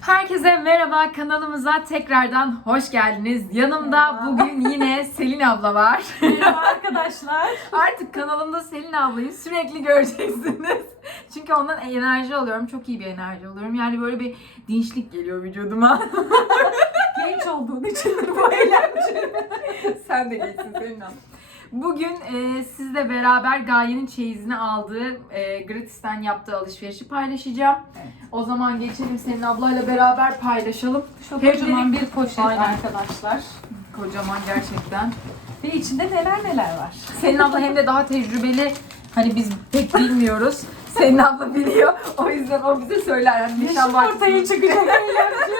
Herkese merhaba kanalımıza tekrardan hoş geldiniz. Yanımda Merhaba. bugün yine Selin abla var. Merhaba arkadaşlar. Artık kanalımda Selin ablayı sürekli göreceksiniz. Çünkü ondan enerji alıyorum. Çok iyi bir enerji alıyorum. Yani böyle bir dinçlik geliyor vücuduma. Genç olduğun için bu eğlence. Sen de geçsin Selin abla. Bugün e, sizle beraber Gaye'nin çeyizini aldığı, e, gratisten yaptığı alışverişi paylaşacağım. Evet. O zaman geçelim Selin ablayla beraber paylaşalım. Çok Hep kocaman bir poşet Aynen. arkadaşlar. Kocaman gerçekten. Ve içinde neler neler var. Senin abla hem de daha tecrübeli. Hani biz pek bilmiyoruz. Senin abla biliyor. O yüzden o bize söyler. Yani nişan ortaya çıkacak eğlence.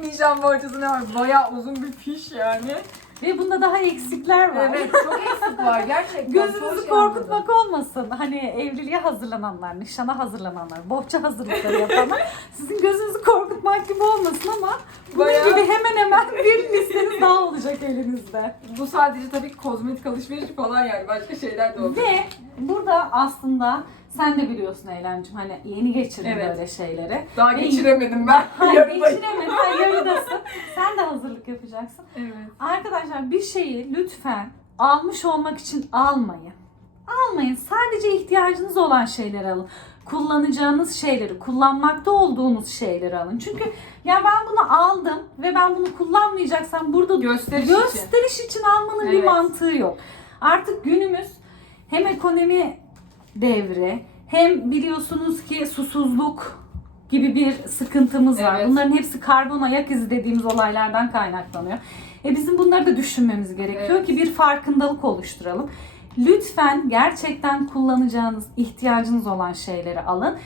nişan borcusu ne var? Bayağı uzun bir fiş yani. Ve bunda daha eksikler var. Evet çok eksik var gerçekten. Gözünüzü şey korkutmak olmasın. Hani evliliğe hazırlananlar, nişana hazırlananlar, bohça hazırlıkları yapanlar sizin gözünüzü korkutmak gibi olmasın ama bunun Bayağı- gibi hemen hemen bir listeniz daha olacak elinizde. Bu sadece tabii kozmetik alışveriş falan yani. Başka şeyler de olur. Ve burada aslında sen de biliyorsun Eylemciğim hani yeni geçirdin Evet. böyle şeyleri. Daha geçiremedim ben. Yarıdayım. geçiremedin. Yarıdasın. Sen de hazırlık yapacaksın. Evet. Arkadaşlar bir şeyi lütfen almış olmak için almayın. Almayın. Sadece ihtiyacınız olan şeyleri alın. Kullanacağınız şeyleri, kullanmakta olduğunuz şeyleri alın. Çünkü ya ben bunu aldım ve ben bunu kullanmayacaksam burada Gösteriş için. gösteriş için almanın bir Evet. mantığı yok. Artık günümüz hem ekonomi devri hem biliyorsunuz ki susuzluk gibi bir sıkıntımız var. Evet. Bunların hepsi karbon ayak izi dediğimiz olaylardan kaynaklanıyor. E bizim bunları da düşünmemiz gerekiyor Evet. ki bir farkındalık oluşturalım. Lütfen gerçekten kullanacağınız, ihtiyacınız olan şeyleri alın.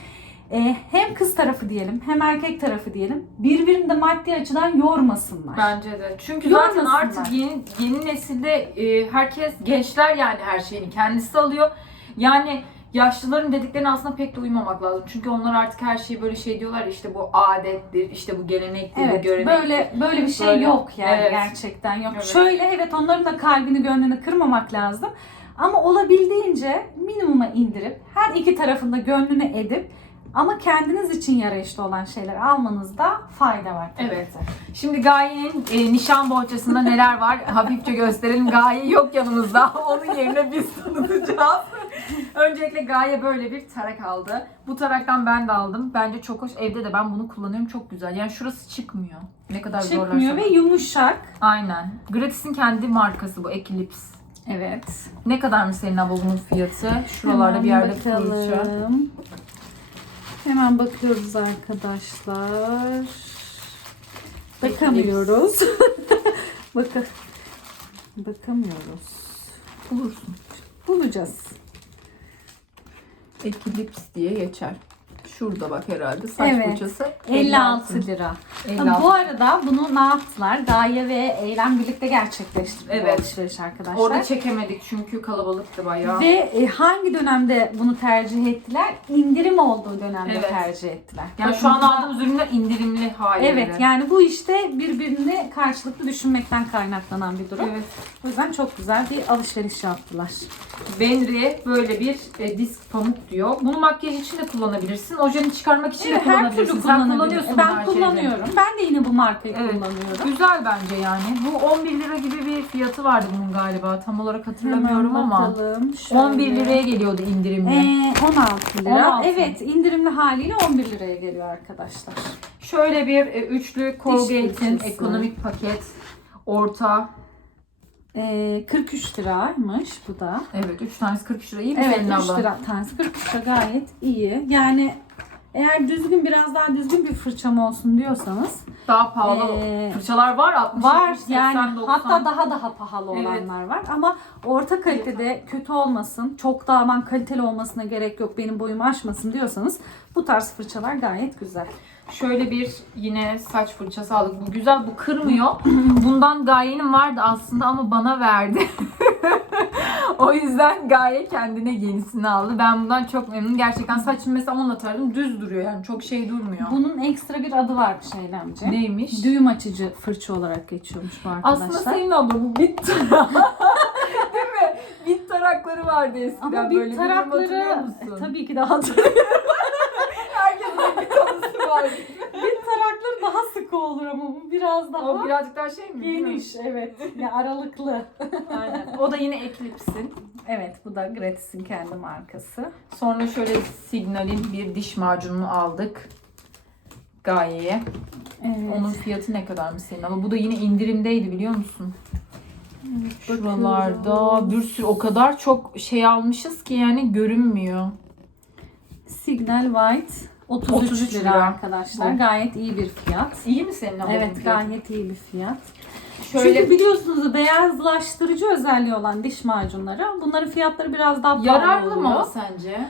E, hem kız tarafı diyelim hem erkek tarafı diyelim birbirini de maddi açıdan yormasınlar. Bence de. Çünkü zaten artık yeni yeni nesilde e, herkes gençler yani her şeyini kendisi alıyor. Yani yaşlıların dediklerine aslında pek de uymamak lazım. Çünkü onlar artık her şeyi böyle şey diyorlar işte bu adettir, işte bu gelenektir, bu Evet, görenektir. böyle böyle bir şey Böyle. yok yani Evet. gerçekten yok. Evet. Şöyle evet onların da kalbini gönlünü kırmamak lazım. Ama olabildiğince minimuma indirip her iki tarafında gönlünü edip ama kendiniz için yarayışlı olan şeyler almanızda fayda var. tabii Evet. ki. Şimdi Gaye'nin e, nişan bohçasında neler var hafifçe gösterelim. Gaye yok yanımızda. Onun yerine biz tanıtacağız. Öncelikle Gaye böyle bir tarak aldı. Bu taraktan ben de aldım. Bence çok hoş. Evde de ben bunu kullanıyorum. Çok güzel. Yani şurası çıkmıyor. Ne kadar Çıkmıyor ve yumuşak. Aynen. Gratis'in kendi markası bu Eclipse. Evet. Ne kadar mı senin abla bunun fiyatı? Şuralarda bir yerde Hemen fırça. Hemen bakıyoruz arkadaşlar. Bakamıyoruz. Bakın. Bakamıyoruz. Bulursun. Bulacağız. Eclipse diye geçer. Şurada bak herhalde. Saç Evet. fırçası 56 lira. 56. Bu arada bunu ne yaptılar? Gaye ve Eylem birlikte gerçekleştirdi bu Evet. alışveriş arkadaşlar. Orada çekemedik çünkü kalabalıktı bayağı. ve e, hangi dönemde bunu tercih ettiler? İndirim olduğu dönemde Evet. tercih ettiler. Yani şu an aldığımız ürünler indirimli haliyle. Evet yani bu işte birbirini karşılıklı düşünmekten kaynaklanan bir durum. Evet. O yüzden çok güzel bir alışveriş yaptılar. Benri böyle bir e, disk pamuk diyor. Bunu makyaj için de kullanabilirsin. Ojeni çıkarmak için Evet, de her türlü Sen kullanıyorsun Ben kullanıyorum. Ben de yine bu markayı Evet. kullanıyorum. Güzel bence yani. Bu 11 lira gibi bir fiyatı vardı bunun galiba. Tam olarak hatırlamıyorum Hemen ama. Şöyle. 11 liraya geliyordu indirimli. Ee, 16 lira. 16. Evet indirimli haliyle 11 liraya geliyor arkadaşlar. Şöyle bir e, üçlü Colgate'in ekonomik paket. Orta. Ee, 43 liraymış bu da. Evet 3 tanesi 43 lira. İyi mi Evet senin 3 abla? lira tanesi 43 lira gayet iyi. Yani eğer düzgün biraz daha düzgün bir fırçam olsun diyorsanız Daha pahalı Ee, fırçalar var. 60, var 70, 80, yani 90. hatta daha daha pahalı Evet. olanlar var ama orta kalitede kötü olmasın çok da aman kaliteli olmasına gerek yok benim boyumu aşmasın diyorsanız bu tarz fırçalar gayet güzel. Şöyle bir yine saç fırçası aldık. Bu güzel, bu kırmıyor. Bundan Gaye'nin vardı aslında ama bana verdi. o yüzden Gaye kendine yenisini aldı. Ben bundan çok memnunum. Gerçekten saçım mesela onunla taradım düz duruyor yani çok şey durmuyor. Bunun ekstra bir adı varmış Eylemci. Neymiş? Düğüm açıcı fırça olarak geçiyormuş bu arkadaşlar. Aslında senin abla bu bit tarak. Değil mi? Bit tarakları vardı eskiden ama böyle. Bilmiyorum, hatırlıyor tarakları musun? tabii ki de hatırlıyorum. Bir tanısı var. bir tarakları Kiko olur ama bu biraz daha O birazcık daha şey mi? geniş. Evet. Ya aralıklı. Aynen. O da yine Eclipse'in. Evet bu da Gratis'in kendi markası. Sonra şöyle Signal'in bir diş macununu aldık. Gaye'ye. Evet. Onun fiyatı ne kadar mı senin? Ama bu da yine indirimdeydi biliyor musun? Şuralarda bir sürü o kadar çok şey almışız ki yani görünmüyor. Signal White 33, 33 lira, lira. arkadaşlar. Bu. Gayet iyi bir fiyat. İyi mi senin ama Evet fiyat? gayet iyi bir fiyat. Şöyle Çünkü biliyorsunuz beyazlaştırıcı özelliği olan diş macunları bunların fiyatları biraz daha pahalı yararlı oluyor. mı sence?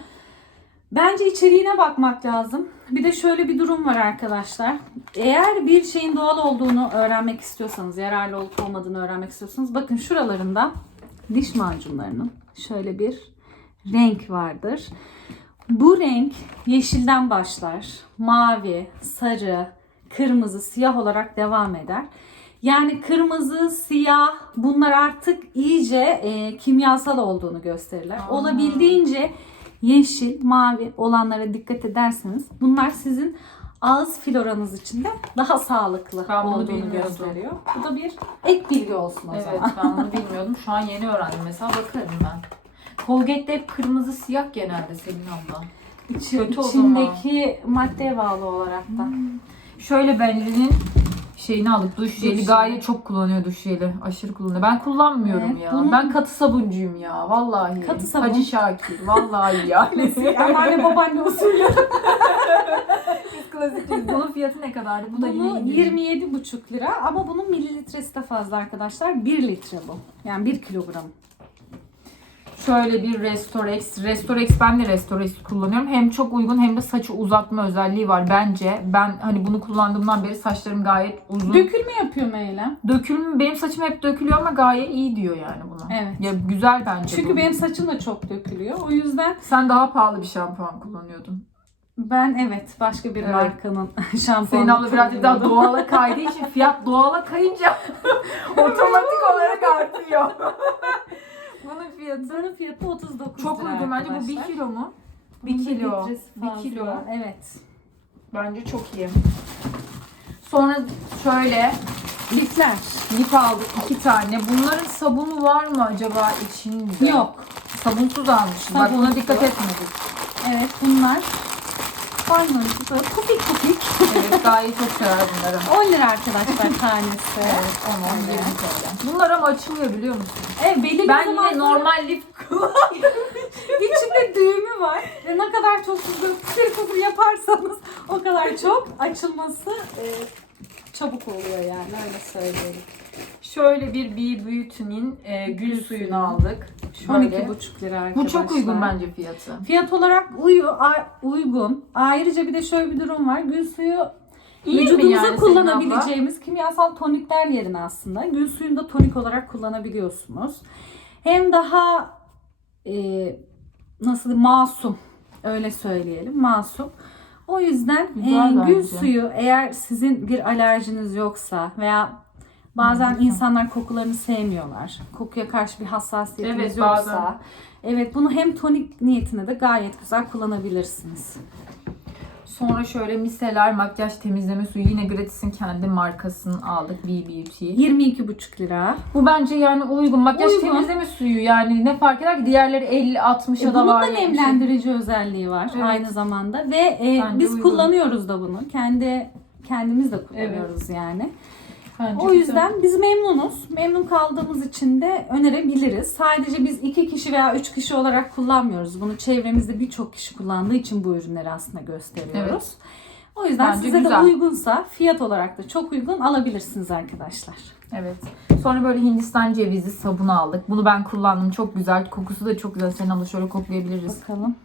Bence içeriğine bakmak lazım. Bir de şöyle bir durum var arkadaşlar. Eğer bir şeyin doğal olduğunu öğrenmek istiyorsanız, yararlı olup olmadığını öğrenmek istiyorsanız bakın şuralarında diş macunlarının şöyle bir renk vardır. Bu renk yeşilden başlar. Mavi, sarı, kırmızı, siyah olarak devam eder. Yani kırmızı, siyah bunlar artık iyice e, kimyasal olduğunu gösterirler. Aa. Olabildiğince yeşil, mavi olanlara dikkat ederseniz bunlar sizin ağız floranız için de daha sağlıklı Ben bunu olduğunu gösteriyor. Bu da bir ek bilgi olsun o Evet zaman. ben bunu bilmiyordum. Şu an yeni öğrendim. Mesela bakarım ben. Colgate'de hep kırmızı siyah genelde Selin abla. İçi- Kötü o zaman. içindeki maddeye bağlı olarak da. Şöyle Benli'nin şeyini aldık. Duş jeli. jeli. Gaye çok kullanıyor duş jeli. Aşırı kullanıyor. Ben kullanmıyorum Evet, ya. bunun- Ben katı sabuncuyum ya. Vallahi. Katı sabun. Hacı Şakir. Vallahi yani. Anneanne babaanne usulü. Biz klasikiz. Bunun fiyatı ne kadardı? Bu da yine Bunu indirim. 27,5 lira ama bunun mililitresi de fazla arkadaşlar. 1 litre bu. Yani 1 kilogram. Şöyle bir Restorex. Restorex ben de Restorex kullanıyorum. Hem çok uygun hem de saçı uzatma özelliği var bence. Ben hani bunu kullandığımdan beri saçlarım gayet uzun. Dökülme yapıyor mu Eylem? Dökülme benim saçım hep dökülüyor ama gayet iyi diyor yani buna. Evet. Ya güzel bence Çünkü bu. benim saçım da çok dökülüyor. O yüzden Sen daha pahalı bir şampuan kullanıyordun. ben evet başka bir Evet. markanın şampuanı Senin abla birazcık daha doğala kaydığı için fiyat doğala kayınca otomatik olarak artıyor. Bunun fiyatı Bunun fiyatı 39 çok lira uygun bence. Bu 1 arkadaşlar. kilo mu? Bunun 1 da kilo. litresi 1 fazla. kilo. Evet. Bence çok iyi. Sonra şöyle Lifler. lip aldık iki tane. Bunların sabunu var mı acaba içinde? Yok. Sabunsuz almışım. Bak buna Sabunsuz. dikkat etmedik. Evet bunlar Farmalıcı böyle kupik kupik. Evet gayet çok sever bunları. 10 lira arkadaşlar tanesi. Evet 10 10 20 TL. Bunlar ama açılıyor biliyor musun? Evet belli Ben bir yine zamanlarda normal lip içinde düğümü var. Ve ne kadar çok siz böyle kıtır kıtır yaparsanız o kadar çok açılması e, çabuk oluyor yani öyle söyleyelim. Şöyle bir B Beauty'nin e, gül suyunu suyu. aldık. Şöyle. 12,5 lira arkadaşlar. Bu çok uygun bence fiyatı. Fiyat olarak uyu, a- uygun. Ayrıca bir de şöyle bir durum var. Gül suyu İyi mi vücudumuza yani kullanabileceğimiz kimyasal tonikler yerine aslında gül suyunu da tonik olarak kullanabiliyorsunuz. Hem daha e, nasıl diyeyim, masum öyle söyleyelim masum. O yüzden Güzel e, gül bence. suyu eğer sizin bir alerjiniz yoksa veya bazen Güzel. insanlar kokularını sevmiyorlar. Kokuya karşı bir hassasiyetiniz Evet, yoksa bazen. evet bunu hem tonik niyetine de gayet güzel kullanabilirsiniz. Sonra şöyle miseler makyaj temizleme suyu yine Gratis'in kendi markasını aldık B Beauty. 22,5 lira. Bu bence yani uygun makyaj Uygun. temizleme suyu yani ne fark eder ki diğerleri 50 60'a E, da bunun var. da yani. nemlendirici özelliği var Evet. aynı zamanda ve e, Bence biz uygun. kullanıyoruz da bunu. Kendi kendimiz de kullanıyoruz yani. Bence O güzel. yüzden biz memnunuz. Memnun kaldığımız için de önerebiliriz. Sadece biz iki kişi veya üç kişi olarak kullanmıyoruz. Bunu çevremizde birçok kişi kullandığı için bu ürünleri aslında gösteriyoruz. Evet. O yüzden Bence size güzel. de uygunsa fiyat olarak da çok uygun alabilirsiniz arkadaşlar. Evet. Sonra böyle Hindistan cevizi sabunu aldık. Bunu ben kullandım. Çok güzel. Kokusu da çok güzel. Senin abla şöyle koklayabiliriz. Bakalım.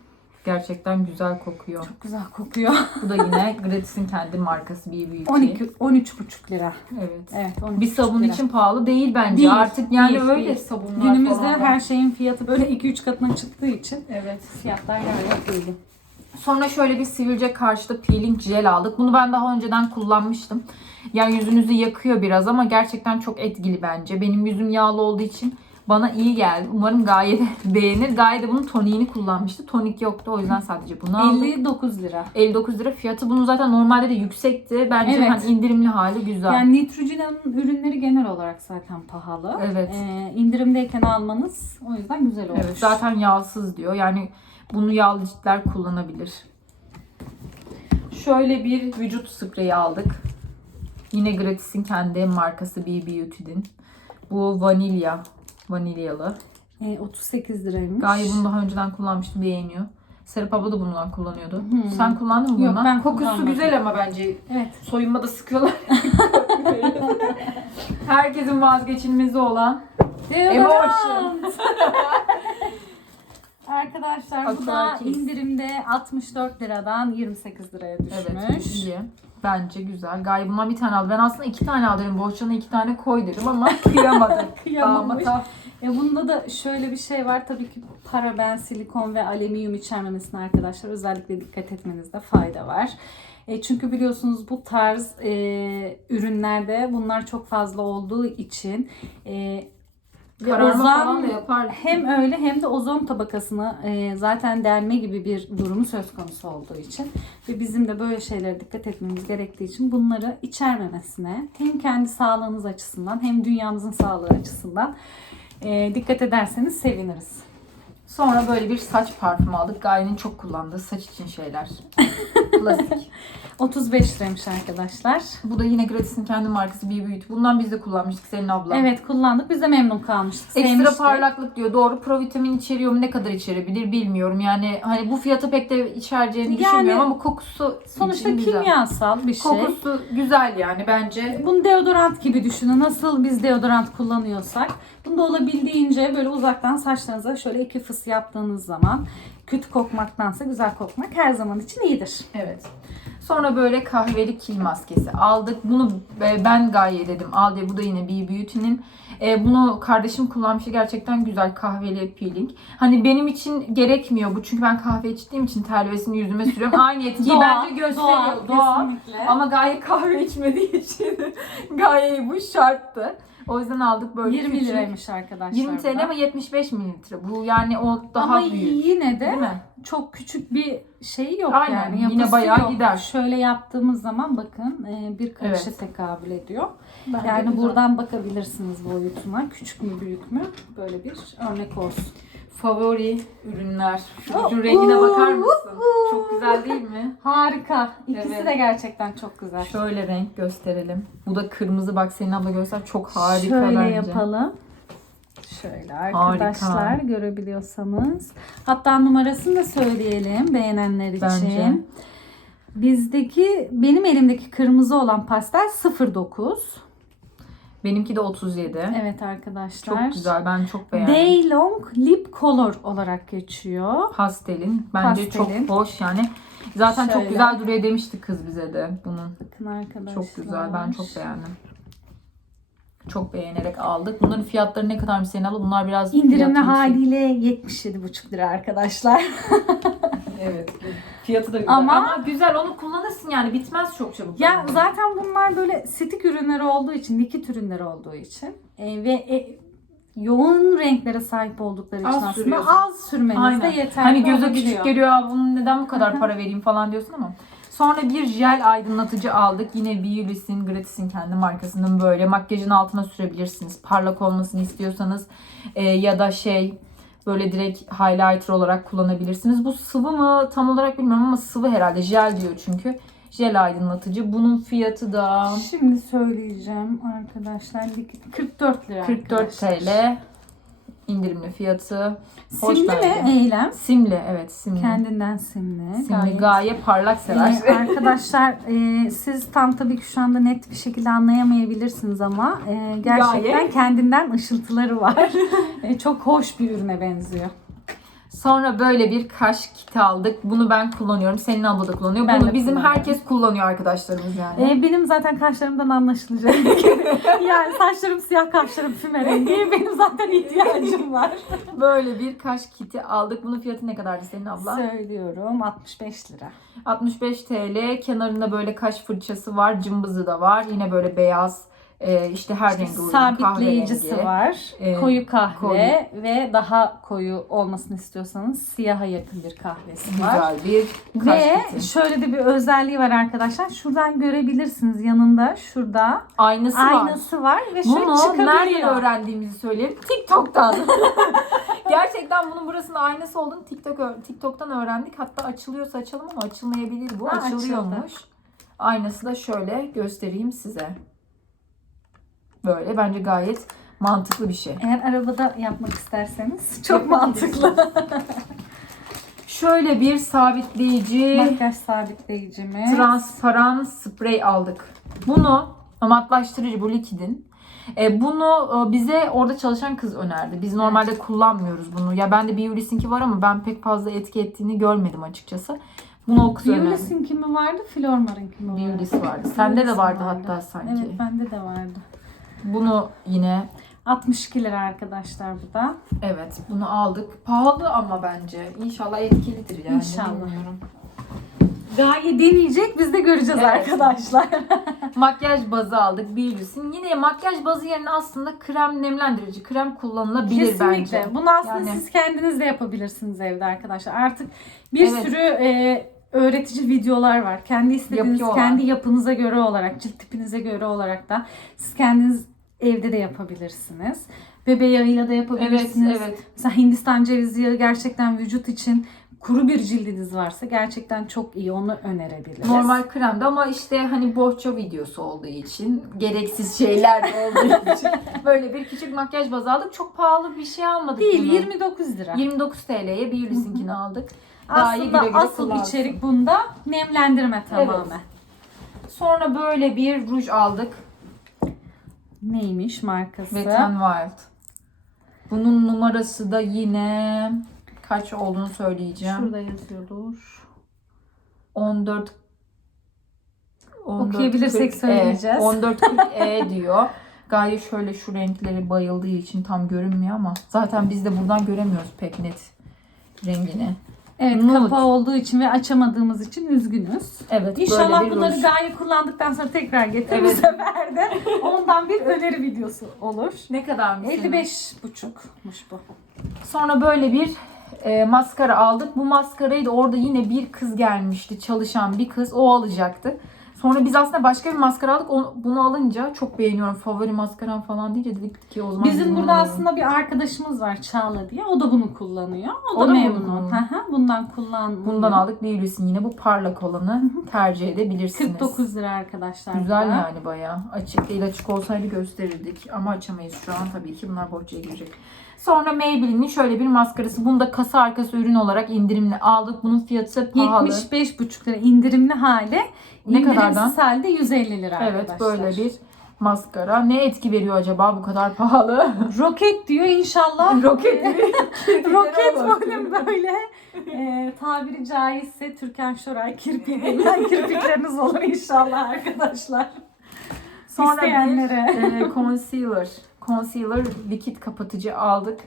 Gerçekten güzel kokuyor. Çok güzel kokuyor. Bu da yine Gratis'in kendi markası B Beauty. 12 13,5 lira. Evet. Evet, Bir 12,5 sabun lira. için pahalı değil bence. Değil, Artık yani değil, öyle değil. sabunlar Günümüzde falan. her şeyin fiyatı böyle 2-3 katına çıktığı için Evet. fiyatlar gayet uygun. Sonra şöyle bir sivilce karşıtı peeling jel aldık. Bunu ben daha önceden kullanmıştım. Yani yüzünüzü yakıyor biraz ama gerçekten çok etkili bence. Benim yüzüm yağlı olduğu için Bana iyi geldi. Umarım Gaye de beğenir. Gaye de bunun toniğini kullanmıştı. Tonik yoktu. O yüzden sadece bunu aldık. 59 lira. 59 lira fiyatı. Bunun zaten normalde de yüksekti. Bence Evet. hani indirimli hali güzel. Yani Neutrogena'nın ürünleri genel olarak zaten pahalı. Evet. Ee, indirimdeyken almanız o yüzden güzel olmuş. Evet, zaten yağsız diyor. Yani bunu yağlı ciltler kullanabilir. Şöyle bir vücut spreyi aldık. Yine Gratis'in kendi markası B Beauty'nin. Bu vanilya. Vanilyalı. Ee, 38 liraymış. Gaye bunu daha önceden kullanmıştı. Beğeniyor. Serap abla da bundan kullanıyordu. Hmm. Sen kullandın mı Yok, bundan? ben Kokusu güzel ama bence Evet. soyunmada sıkıyorlar. Herkesin vazgeçilmezi olan Deodorant. Arkadaşlar bu da indirimde 64 liradan 28 liraya düşmüş. Evet iyi. Bence güzel. Bundan bir tane aldı. Ben aslında iki tane aldım. Bohçana iki tane koy dedim ama kıyamadım. Kıyamamış. Damata. E bunda da şöyle bir şey var. Tabii ki paraben, silikon ve alüminyum içermemesine arkadaşlar özellikle dikkat etmenizde fayda var. E çünkü biliyorsunuz bu tarz e, ürünlerde bunlar çok fazla olduğu için e, Kararma ozan- falan da yapar. hem öyle hem de ozon tabakasını e, zaten delme gibi bir durumu söz konusu olduğu için ve bizim de böyle şeylere dikkat etmemiz gerektiği için bunları içermemesine hem kendi sağlığınız açısından hem dünyamızın sağlığı açısından e, dikkat ederseniz seviniriz. Sonra böyle bir saç parfümü aldık. Gaye'nin çok kullandığı saç için şeyler. Klasik. 35 liraymış arkadaşlar. Bu da yine Gratis'in kendi markası B Beauty. Bundan biz de kullanmıştık senin abla. Evet kullandık. Biz de memnun kalmıştık. Ekstra sevmiştik. parlaklık diyor. Doğru provitamin içeriyor mu? Ne kadar içerebilir bilmiyorum. Yani hani bu fiyata pek de içereceğini Yani düşünmüyorum ama kokusu Sonuçta güzel. kimyasal bir şey. Kokusu güzel yani bence. Bunu deodorant gibi düşünün. Nasıl biz deodorant kullanıyorsak. Bunu da olabildiğince böyle uzaktan saçlarınıza şöyle iki fıs yaptığınız zaman kötü kokmaktansa güzel kokmak her zaman için iyidir. Evet. Sonra böyle kahveli kil maskesi aldık. Bunu e, ben Gaye dedim al diye. Bu da yine B Beauty'nin. E, bunu kardeşim kullanmıştı. Gerçekten güzel kahveli peeling. Hani benim için gerekmiyor bu. Çünkü ben kahve içtiğim için telvesini yüzüme sürüyorum. Aynı etkiyi bence gösteriyor. Doğa. kesinlikle. Ama Gaye kahve içmediği için Gaye'ye bu şarttı. O yüzden aldık böyle 20 küçük. liraymış arkadaşlar. 20 bu TL ama 75 mililitre. Bu yani o daha Ama büyük. yine de Değil mi? çok küçük bir şey yok Aynen, yani. yine Yapısı bayağı yok. gider. Şöyle yaptığımız zaman bakın e, bir karışa Evet. tekabül ediyor. Bence Yani güzel. buradan bakabilirsiniz boyutuna. Küçük mü büyük mü? Böyle bir örnek olsun. Favori ürünler. Şu Oh, ucun rengine bakar oh, mısın? oh. Çok güzel değil mi? Harika. İkisi Evet. de gerçekten çok güzel. Şöyle renk gösterelim. Bu da kırmızı bak senin abla göster çok harika Şöyle bence. yapalım. Şöyle arkadaşlar görebiliyorsanız. Hatta numarasını da söyleyelim beğenenler için. Bence. Bizdeki benim elimdeki kırmızı olan pastel 09. Benimki de 37. Evet arkadaşlar. Çok güzel ben çok beğendim. Day Long Lip Color olarak geçiyor. Pastelin bence Pastelin. çok hoş yani. Zaten Şöyle. çok güzel duruyor demişti kız bize de bunun. Bakın arkadaşlar. Çok güzel ben çok beğendim. Çok beğenerek aldık. Bunların fiyatları ne kadarmış senin abla? Bunlar biraz İndirimli haliyle 77,5 lira arkadaşlar. Evet. Fiyatı da güzel. Ama- Ama, güzel onu kullanırsın yani bitmez çok çabuk. Ya zaten bunlar böyle stick ürünleri olduğu için, likit ürünleri olduğu için e, ve e, yoğun renklere sahip oldukları için Az aslında sürüyorsun. az sürmeniz Aynen. de yeterli Hani göze olabiliyor. küçük geliyor "Aa, bunun neden bu kadar para vereyim falan diyorsun ama. Sonra bir jel aydınlatıcı aldık. Yine Beulis'in, Gratis'in kendi markasının böyle makyajın altına sürebilirsiniz. Parlak olmasını istiyorsanız e, ya da şey böyle direkt highlighter olarak kullanabilirsiniz. Bu sıvı mı tam olarak bilmiyorum ama sıvı herhalde. Jel diyor çünkü. Jel aydınlatıcı. Bunun fiyatı da Şimdi söyleyeceğim arkadaşlar. likit 44 lira 44 arkadaşlar. TL. İndirimli fiyatı. Hoş Simli bence. mi Eylem? Simli evet simli. Kendinden simli. simli Gayet gaye parlak sever. Ee, arkadaşlar e, siz tam tabii ki şu anda net bir şekilde anlayamayabilirsiniz ama e, gerçekten Gaye. kendinden ışıltıları var. E, çok hoş bir ürüne benziyor. Sonra böyle bir kaş kiti aldık. Bunu ben kullanıyorum. Senin abla da kullanıyor. Ben Bunu de bizim kullanıyorum. herkes kullanıyor arkadaşlarımız yani. E, benim zaten kaşlarımdan anlaşılacak yani saçlarım siyah, kaşlarım füme rengi. Benim zaten ihtiyacım var. Böyle bir kaş kiti aldık. Bunun fiyatı ne kadardı senin abla? Söylüyorum 65 lira. 65 TL. Kenarında böyle kaş fırçası var. Cımbızı da var. Yine böyle beyaz Ee, işte her rengi uygun Sabitleyicisi kahverengi. var. Ee, koyu kahve koyu. ve daha koyu olmasını istiyorsanız siyaha yakın bir kahvesi var. Güzel bir Ve şöyle de bir özelliği var arkadaşlar. Şuradan görebilirsiniz yanında şurada Aynası var. aynası var ve şöyle Bunu nereden çıkabiliyor. öğrendiğimizi söyleyelim. TikTok'tan. Gerçekten bunun burasında aynası olduğunu TikTok TikTok'tan öğrendik. Hatta açılıyorsa açalım ama açılmayabilir bu. Ha, Açılıyormuş. Aynası da şöyle göstereyim size. Böyle bence gayet mantıklı bir şey. Eğer arabada yapmak isterseniz çok mantıklı. Şöyle bir sabitleyici Makyaj sabitleyicimiz. transparan sprey aldık. Bunu matlaştırıcı bu likidin. E, bunu e, bize orada çalışan kız önerdi. Biz normalde kullanmıyoruz bunu. Ya bende Biolis'inki var ama ben pek fazla etki ettiğini görmedim açıkçası. Bunu o kız önerdi. Biolis'in kimi vardı? Flormar'ın kimi vardı? Biolis vardı. Sende de Biolis'in vardı hatta sanki. Evet bende de vardı. Bunu yine 62 lira arkadaşlar bu da. evet bunu aldık. Pahalı ama bence. İnşallah etkilidir yani. İnşallah. bilmiyorum. Gaye deneyecek biz de göreceğiz Evet. arkadaşlar. Makyaj bazı aldık Biolis'in. Yine makyaj bazı yerine aslında krem nemlendirici krem kullanılabilir Kesinlikle. bence. Bunu aslında Yani- siz kendiniz de yapabilirsiniz evde arkadaşlar. Artık bir Evet. sürü e, öğretici videolar var. Kendi istediğiniz, Yapıyorlar. kendi yapınıza göre olarak, cilt tipinize göre olarak da siz kendiniz evde de yapabilirsiniz. Bebe yağıyla da Evet, yapabilirsiniz. evet. Mesela Hindistan cevizi yağı gerçekten vücut için kuru bir cildiniz varsa gerçekten çok iyi onu önerebiliriz. Normal kremde ama işte hani bohça videosu olduğu için, gereksiz şeyler olduğu için böyle bir küçük makyaj bazı aldık. Çok pahalı bir şey almadık değil bunu. 29 lira. 29 TL'ye Biolis'inkini aldık. Daha iyi Aslında güle güle asıl kullansın. içerik bunda nemlendirme tamamen. Sonra böyle bir ruj aldık. Neymiş markası? Wet n Wild. Bunun numarası da yine kaç olduğunu söyleyeceğim. Şurada yazıyordur. 14 Okuyabilirsek 14.40 söyleyeceğiz. E, 1440 E diyor. Gaye şöyle şu renkleri bayıldığı için tam görünmüyor ama zaten biz de buradan göremiyoruz pek net rengini. Evet Nude. kapağı olduğu için ve açamadığımız için üzgünüz. Evet İnşallah bunları ruj. Gaye kullandıktan sonra tekrar getir. Evet. Bu sefer de ondan bir öneri videosu olur. ne kadar mı? 55 buçukmuş bu. Sonra böyle bir e, maskara aldık. Bu maskarayı da orada yine bir kız gelmişti. Çalışan bir kız. O alacaktı. Sonra biz aslında başka bir maskara aldık. Onu- bunu alınca çok beğeniyorum. Favori maskaram falan deyince dedik ki o zaman Bizim burada alalım. aslında bir arkadaşımız var Çağla diye. O da bunu kullanıyor. O, O da da memnun. Bundan kullanmıyor. Bundan aldık. Biolis'in yine bu parlak olanı tercih edebilirsiniz. 49 lira arkadaşlar. Güzel bu da. yani bayağı. Açık değil açık olsaydı gösterirdik. Ama açamayız şu an tabii ki. Bunlar bohçaya girecek. Sonra Maybelline'in şöyle bir maskarası. Bunu da kasa arkası ürün olarak indirimli aldık. Bunun fiyatı pahalı. 75,5 lira indirimli hali. Ne kadardan? halde 150 lira Evet arkadaşlar. böyle bir maskara. Ne etki veriyor acaba bu kadar pahalı? Roket diyor inşallah. Roket Roket olur. böyle böyle e, tabiri caizse Türkan Şoray kirpiği denilen kirpikleriniz olur inşallah arkadaşlar. Sonra İsteyenlere. bir e, concealer. Concealer likit kapatıcı aldık.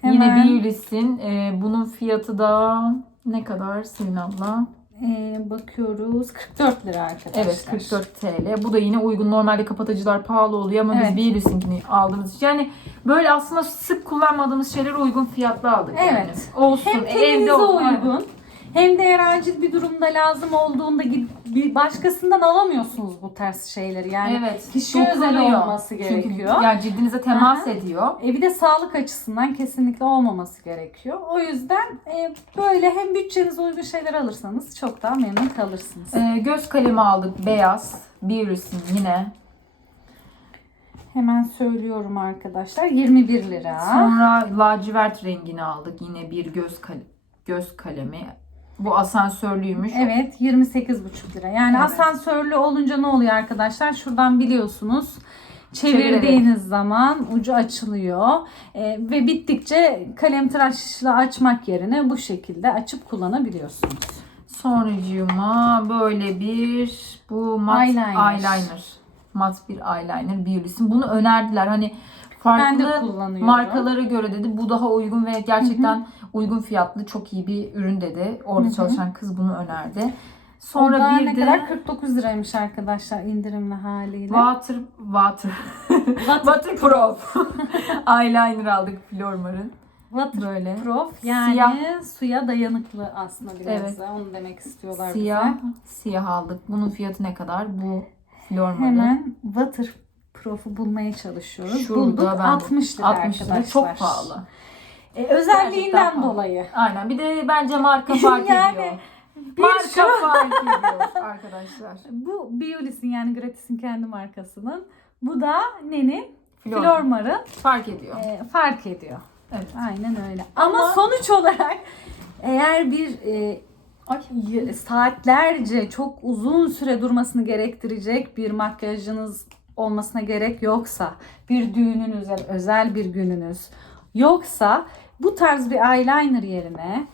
Hemen. Yine Biolis'in. E, bunun fiyatı da ne kadar Selin abla? E, bakıyoruz 44 lira arkadaşlar. Evet 44 TL. Bu da yine uygun. Normalde kapatıcılar pahalı oluyor ama Evet. biz Biolis'inkini aldığımız için. Yani böyle aslında sık kullanmadığımız şeylere uygun fiyatlı aldık. Evet. Yani. Olsun. Hem evde teninize olsun. uygun hem de eğer acil bir durumda lazım olduğunda bir başkasından alamıyorsunuz bu tarz şeyleri. Yani Evet. kişiye özel olması Çünkü gerekiyor. yani cildinize temas Aha. ediyor. E bir de sağlık açısından kesinlikle olmaması gerekiyor. O yüzden e, böyle hem bütçenize uygun şeyler alırsanız çok daha memnun kalırsınız. Ee, göz kalemi aldık. Beyaz. Biolis'in yine. Hemen söylüyorum arkadaşlar 21 lira. Sonra lacivert rengini aldık. Yine bir göz kal- göz kalemi. Bu asansörlüymüş. Evet 28,5 lira. Yani Evet. asansörlü olunca ne oluyor arkadaşlar? Şuradan biliyorsunuz çevirdiğiniz zaman ucu açılıyor E, ve bittikçe kalem tıraşla açmak yerine bu şekilde açıp kullanabiliyorsunuz. Sonracığıma böyle bir bu mat Eyeliner. eyeliner. Mat bir eyeliner Biolis'in. Bunu önerdiler. Hani farklı markalara göre dedi. Bu daha uygun ve gerçekten uygun fiyatlı çok iyi bir ürün dedi. Orada Hı hı. çalışan kız bunu önerdi. Sonra Sonra bir ne de kadar 49 liraymış arkadaşlar indirimli haliyle. Water, water, waterproof eyeliner aldık Flormar'ın. Waterproof yani Siyah. suya dayanıklı aslında biraz Evet. da onu demek istiyorlar siyah, bize. siyah aldık. Bunun fiyatı ne kadar? Bu Flormar'ın. Hemen waterproof'u bulmaya çalışıyoruz. Şurada Bulduk ben 60 lira 60 lira arkadaşlar. çok pahalı. E, özelliğinden Gerçekten pahalı. dolayı. Aynen. Bir de bence marka fark Yani ediyor. Bir Marka şu- fark ediyor arkadaşlar. Bu Biolis'in yani Gratis'in kendi markasının. Bu da Ne'nin Flormar. Flormar'ın Fark ediyor. e, fark ediyor. Evet. Aynen öyle. Ama, Ama- sonuç olarak eğer bir e, Ay. y- saatlerce çok uzun süre durmasını gerektirecek bir makyajınız olmasına gerek yoksa, bir düğününüz, özel bir gününüz yoksa bu tarz bir eyeliner yerine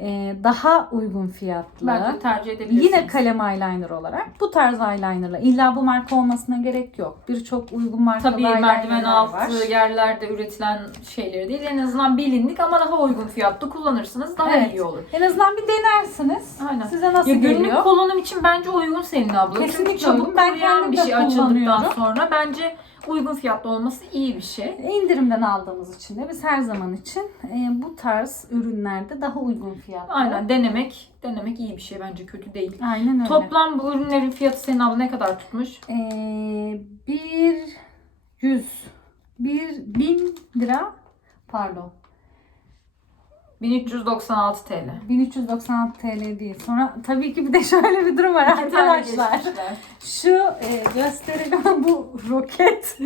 e, daha uygun fiyatlı Bence tercih edebilirsiniz. Yine kalem eyeliner olarak bu tarz eyelinerla illa bu marka olmasına gerek yok. Birçok uygun markalı Tabii merdiven var. altı yerlerde üretilen şeyleri değil. En azından bilindik ama daha uygun fiyatlı kullanırsanız daha Evet. iyi olur. En azından bir denersiniz. Aynen. Size nasıl Ya günlük geliyor? kullanım için bence uygun senin abla. Kesinlikle Çünkü çabuk uygun. Ben kendim bir şey açıldıktan sonra bence uygun fiyatlı olması iyi bir şey. İndirimden aldığımız için de biz her zaman için e, bu tarz ürünlerde daha uygun fiyatlı. Aynen denemek denemek iyi bir şey bence kötü değil. Aynen öyle. Toplam bu ürünlerin fiyatı senin abla ne kadar tutmuş? E, bir yüz, bir bin lira pardon 1396 TL. 1396 TL değil. Sonra tabii ki bir de şöyle bir durum var İki tane arkadaşlar. geçmişler. Şu e, gösterelim bu roket.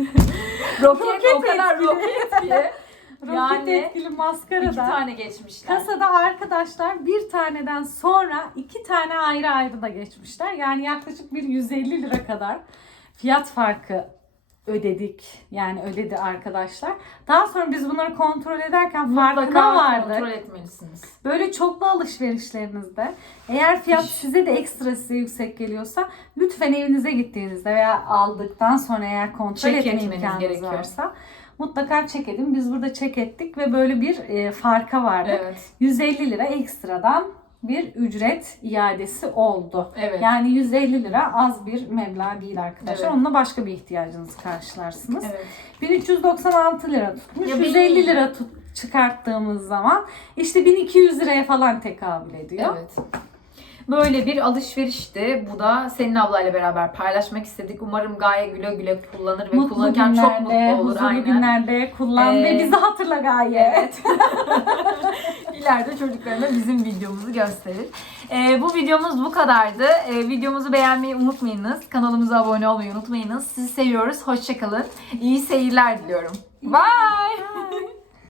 Roket, o kadar etkili. roket ki. roket Yani etkili maskara iki tane geçmişler. Kasada arkadaşlar bir taneden sonra iki tane ayrı ayrı da geçmişler. Yani yaklaşık bir 150 lira kadar fiyat farkı ödedik. Yani ödedi arkadaşlar. Daha sonra biz bunları kontrol ederken farkına Mutlaka vardık. kontrol etmelisiniz. Böyle çoklu alışverişlerinizde eğer fiyat size de ekstra size yüksek geliyorsa lütfen evinize gittiğinizde veya aldıktan sonra eğer kontrol Check etme etmeniz imkanınız gerekiyor. varsa mutlaka check edin. Biz burada check ettik ve böyle bir e, farka vardık. Evet. 150 lira ekstradan bir ücret iadesi oldu. Evet. Yani 150 lira az bir meblağ değil arkadaşlar. Evet. Onunla başka bir ihtiyacınızı karşılarsınız. Evet. 1396 lira tutmuş. Ya 150 bin- lira tut, çıkarttığımız zaman işte 1200 liraya falan tekabül ediyor. Evet. Böyle bir alışverişti. Bu da senin ablayla beraber paylaşmak istedik. Umarım Gaye güle güle kullanır ve Mutlu kullanırken çok mutlu olur. huzurlu Aynen. günlerde kullan Ee, ve bizi hatırla Gaye. Evet. İleride çocuklarına bizim videomuzu gösterir. Ee, bu videomuz bu kadardı. Ee, videomuzu beğenmeyi unutmayınız. Kanalımıza abone olmayı unutmayınız. Sizi seviyoruz. Hoşçakalın. İyi seyirler diliyorum. Bye. Bye.